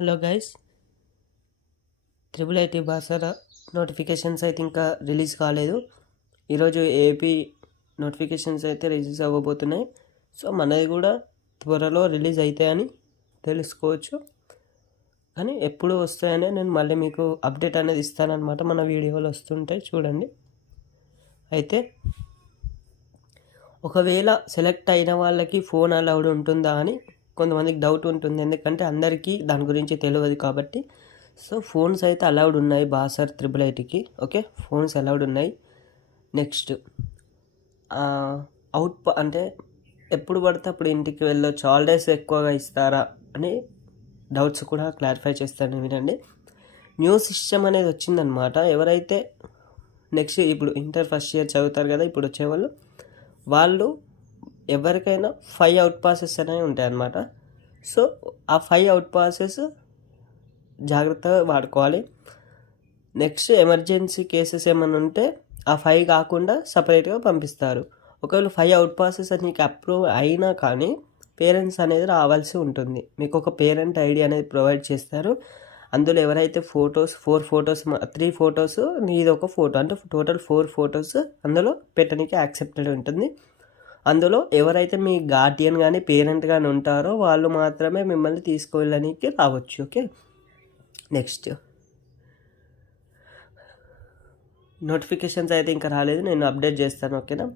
Hello guys, triple IT Basara notifications అయితే ఇంకా release కాలేదు. ఈరోజు ఏపీ నోటిఫికేషన్స్ అయితే రిలీజ్ అవ్వబోతున్నాయి. సో మనది కూడా త్వరలో రిలీజ్ అవుతాయని తెలుసుకోవచ్చు. కానీ ఎప్పుడు వస్తాయని నేను మళ్ళీ మీకు అప్డేట్ అనేది ఇస్తానన్నమాట. మన వీడియోలు వస్తుంటాయి చూడండి. అయితే ఒకవేళ సెలెక్ట్ అయిన వాళ్ళకి ఫోన్ అలౌడ్ ఉంటుందా అని కొంతమందికి డౌట్ ఉంటుంది. ఎందుకంటే అందరికీ దాని గురించి తెలియదు కాబట్టి. సో ఫోన్స్ అయితే అలౌడ్ ఉన్నాయి బాసర్ ట్రిపుల్ ఐటీకి. ఓకే, ఫోన్స్ అలౌడ్ ఉన్నాయి. నెక్స్ట్ అంటే ఎప్పుడు పడితే అప్పుడు ఇంటికి వెళ్ళొచ్చు, హాలిడేస్ ఎక్కువగా ఇస్తారా అని డౌట్స్ కూడా క్లారిఫై చేస్తాను వినండి. న్యూ సిస్టమ్ అనేది వచ్చిందనమాట. ఎవరైతే నెక్స్ట్ ఇప్పుడు ఇంటర్ ఫస్ట్ ఇయర్ చదువుతారు కదా, ఇప్పుడు వచ్చేవాళ్ళు వాళ్ళు ఎవరికైనా 5 అవుట్ పాసెస్ అనేవి ఉంటాయన్నమాట. సో ఆ 5 అవుట్ పాసెస్ జాగ్రత్తగా వాడుకోవాలి. నెక్స్ట్ ఎమర్జెన్సీ కేసెస్ ఏమైనా ఉంటే ఆ 5 కాకుండా సపరేట్గా పంపిస్తారు. ఒకవేళ 5 అవుట్ పాసెస్ నీకు అప్రూవ్ అయినా కానీ పేరెంట్స్ అనేది రావాల్సి ఉంటుంది. మీకు ఒక పేరెంట్ ఐడి అనేది ప్రొవైడ్ చేస్తారు. అందులో ఎవరైతే ఫొటోస్ 3 ఫొటోస్ నీది ఒక ఫోటో, అంటే టోటల్ 4 ఫొటోస్ అందులో పెట్టడానికి యాక్సెప్టెడ్ ఉంటుంది. అందులో ఎవరైతే మీ గార్డియన్ కానీ పేరెంట్ కానీ ఉంటారో వాళ్ళు మాత్రమే మిమ్మల్ని తీసుకువెళ్ళడానికి రావచ్చు. ఓకే, నెక్స్ట్ నోటిఫికేషన్స్ అయితే ఇంకా రాలేదు, నేను అప్డేట్ చేస్తాను. ఓకేనా.